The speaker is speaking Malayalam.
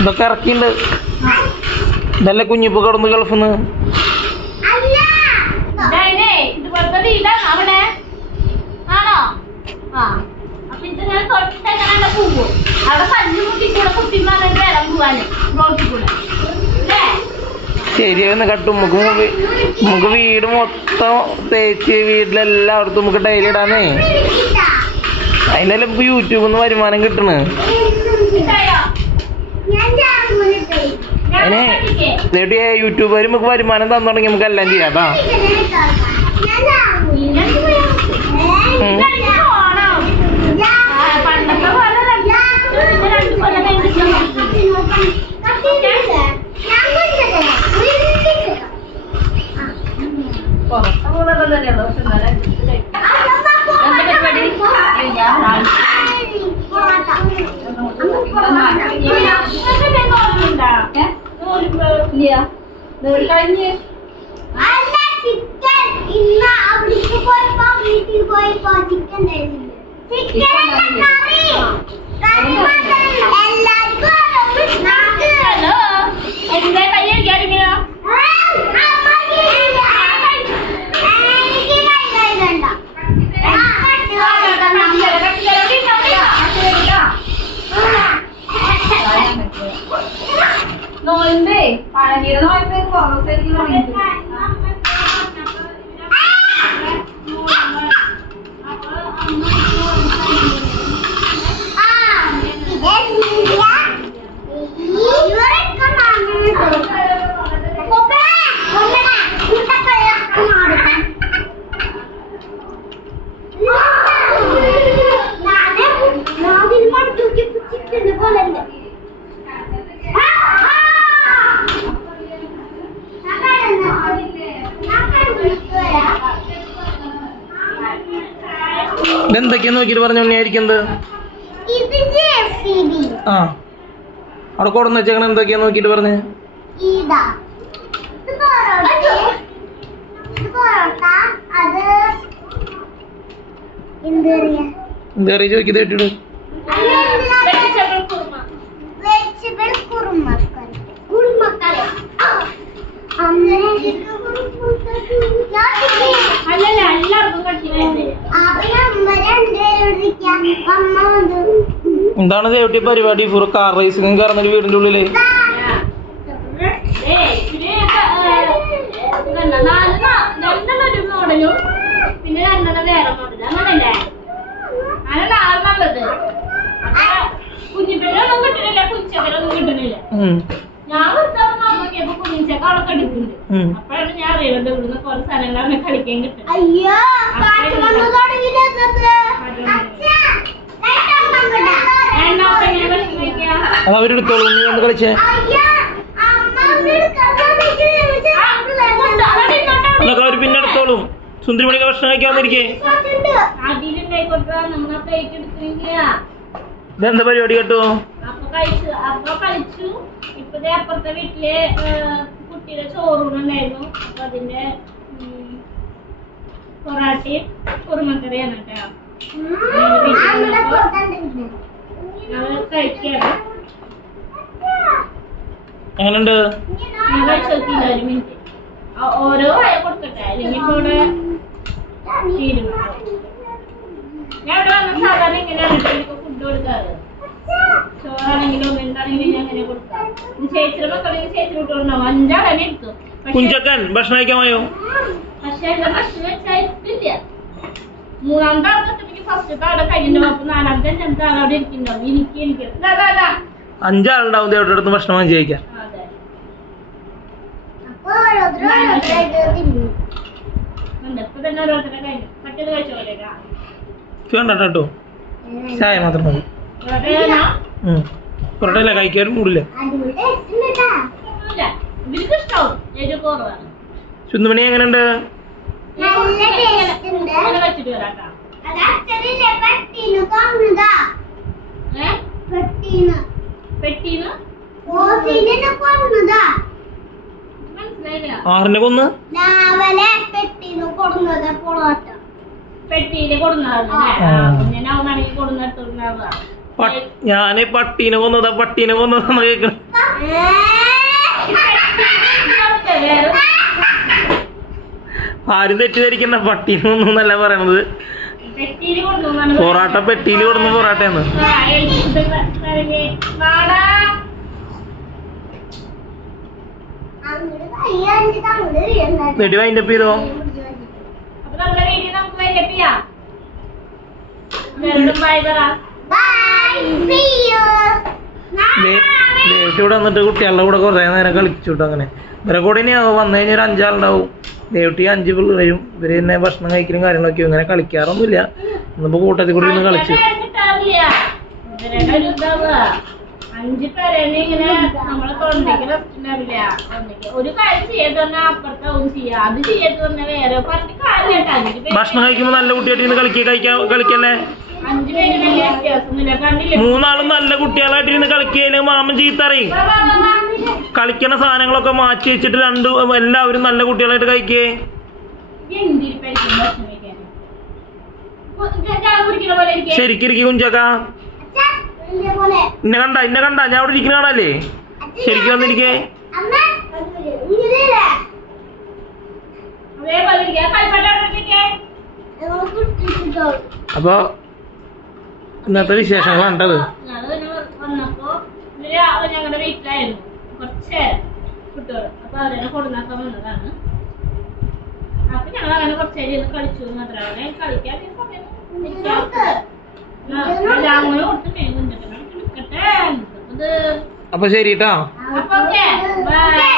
ഇതൊക്കെ ഇറക്കിണ്ട്. ഇതല്ലേ കുഞ്ഞിപ്പോ കിടന്ന് ഗൾഫിന്ന്. ശരിയാന്ന് കട്ടും. നമുക്ക് വീട് മൊത്തം തേച്ച് വീട്ടിലെല്ലായിടത്തും നമുക്ക് ഡെയിലി ഇടാനേ. അതിനല്ലേ ഇപ്പൊ യൂട്യൂബിൽ നിന്ന് വരുമാനം കിട്ടണ്. അതിനെ യൂട്യൂബർ നമുക്ക് വരുമാനം തന്നു തുടങ്ങി നമുക്ക് എല്ലാം ചെയ്യാതാ. ഇതെന്തൊക്കെയാ നോക്കിട്ട് പറഞ്ഞു ഉണ്ണിയായിരിക്കുന്നത്? ആ അവിടെ കൊടുന്ന് വെച്ചേക്കണ എന്തൊക്കെയാ നോക്കിട്ട് പറഞ്ഞേ? എന്താ ചോദിക്കത് കേട്ടിട്ട്? എന്താണ് ദേവട്ടി പരിപാടി? ഫുൾ കാർ റേസിംഗ് കയറുന്നൊരു വീടിന്റെ ഉള്ളില് ഞാൻ നോക്കിയപ്പോ കുഞ്ഞിച്ചൊക്കെ അവിടെ കളിക്കുന്നുണ്ട്. അപ്പോഴാണ് ഞാൻ അറിയുന്നത് ഇവിടുന്ന് കുറച്ച് സ്ഥലങ്ങൾ അവനെ കളിക്കാൻ കിട്ടും. അവരെടുത്തോളൂ, നീ ഒന്ന് കളിച്ചേ. അവർ പിന്നെ എടുത്തോളും. സുന്ദരിമണിക്ക് ഭക്ഷണം കഴിക്കാതിരിക്കേ. ഇതെന്താ പരിപാടി കേട്ടോ? അപ്പൊ കളിച്ചു. ഇപ്പഴേ അപ്പുറത്തെ വീട്ടിലെ കുട്ടിയുടെ ചോറൂണുണ്ടായിരുന്നു. അപ്പൊ അതിന്റെ പൊറാട്ടയും കുറുമക്കറിയാണ് കേട്ടോ. കഴിക്കാറ് എങ്ങനെയുണ്ട്? ഒരു മിനിറ്റ് ഓരോ വായ കൊടുക്കട്ടെ, അല്ലെങ്കിൽ ഇപ്പൊ ഇവിടെ തീരും. ഞാൻ ഇവിടെ വന്ന സാധാരണ ഇങ്ങനെയാണ് എനിക്ക് ഫുഡ് കൊടുക്കാറ്. ചോറാണെങ്കിലും എന്താണെങ്കിലും ഞാൻ അങ്ങനെ കൊടുക്കാം. ചേച്ചിയുടെ മക്കളെങ്കിൽ ചേച്ചി കുട്ടികളുണ്ടാവും. 5 ആളെ എടുത്തു. കുഞ്ചക്കൻ ഭക്ഷണം കഴിക്കാൻ പോയോ? പക്ഷെ ഭക്ഷണം വെച്ചാൽ ഇല്ല. 3ാമത്തെ ആൾക്ക് ഫസ്റ്റത്തെ ആളെ കഴിഞ്ഞിട്ടുണ്ടാവും. അപ്പൊ 4ാമത്തെ 5ാമത്തെ ആൾ അവിടെ ഇരിക്കുന്നുണ്ടാവും. എനിക്ക് 5 ആളുണ്ടാവും ദേവയുടെ അടുത്ത് ഭക്ഷണം വാങ്ങി കഴിക്കാൻ. കേട്ടോ, ചായ മാത്രം മതി. പൊറോട്ടല്ല കഴിക്കാനും കൂടില്ല. ചുന്തുമണി എങ്ങനെയുണ്ട്? ആറിനെ കൊന്ന് പെട്ടിയില് ഞാന് പട്ടീനെ കൊന്നതാന്ന് കേൾക്കണം. ആരും തെറ്റിദ്ധരിക്കുന്ന പട്ടീനെ കൊന്നല്ല പറയണത്. പൊറാട്ട പെട്ടിയില് കൊടുന്ന പൊറാട്ടയാണ്. വെടി വൈൻഡപ്പ് ചെയ്തോ? ദേവട്ടിവിടെ വന്നിട്ട് കുട്ടികളുടെ കൂടെ കുറേ നേരം കളിച്ചുട്ടോ. അങ്ങനെ ഇവരെ കൂടെ ഇനി വന്നു കഴിഞ്ഞാൽ ഒരു 5 ആളുണ്ടാവും. ദേവട്ടി 5 പിള്ളേരും ഇവര് തന്നെ ഭക്ഷണം കഴിക്കലും കാര്യങ്ങളൊക്കെ. ഇങ്ങനെ കളിക്കാറൊന്നുമില്ല. ഇന്നിപ്പോ കൂട്ടത്തിൽ കൂടി ഒന്ന് കളിച്ചു. 5 പേരെന്നെ ഇങ്ങനെ നമ്മളെ തൊണ്ടയ്ക്ക് റെസ്റ്റിനാവില്ല. ഒരു കാര്യം ചെയ്യരുത് പറഞ്ഞാൽ അപ്പുറത്താവും ചെയ്യാ. അത് ചെയ്യരുത് പറഞ്ഞാൽ വേറെ പറഞ്ഞ കാര്യം. ഭക്ഷണം കഴിക്കുമ്പോ നല്ല കുട്ടിയായിട്ട് കളിക്കല്ലേ. 5 പേര് വലിയ വ്യത്യാസമൊന്നുമില്ല. കണ്ടില്ലേ? 3 ആളും നല്ല കുട്ടികളായിട്ട് ഇരുന്ന് കളിക്കല് മാമൻ ചീത്തറിയും. കളിക്കണ സാധനങ്ങളൊക്കെ മാറ്റി വെച്ചിട്ട് എല്ലാവരും നല്ല കുട്ടികളായിട്ട് കഴിക്കേ. ശരിക്കിരിക്കും കുഞ്ചക്ക. ഇന്നെ കണ്ട ഞാൻ അവിടെ ഇരിക്കുന്ന കാണാല്ലേ? ശരിക്കും വന്നിരിക്കേ. അപ്പൊ ഇന്നത്തെ വിശേഷങ്ങൾ കണ്ടത് വന്നപ്പോ ഞങ്ങളുടെ വീട്ടിലായിരുന്നു കുറച്ച് കുട്ടികൾ. അപ്പൊ അവരെ കൊടുന്നാക്കാൻ വന്നതാണ്. അപ്പൊ ഞങ്ങൾ അങ്ങനെ കുറച്ചേരി കളിച്ചു മാത്രമല്ല. കളിക്കാൻ അങ്ങനെ കൊടുത്ത് മേലും അപ്പൊ ശരി ട്ടോ. ബൈ.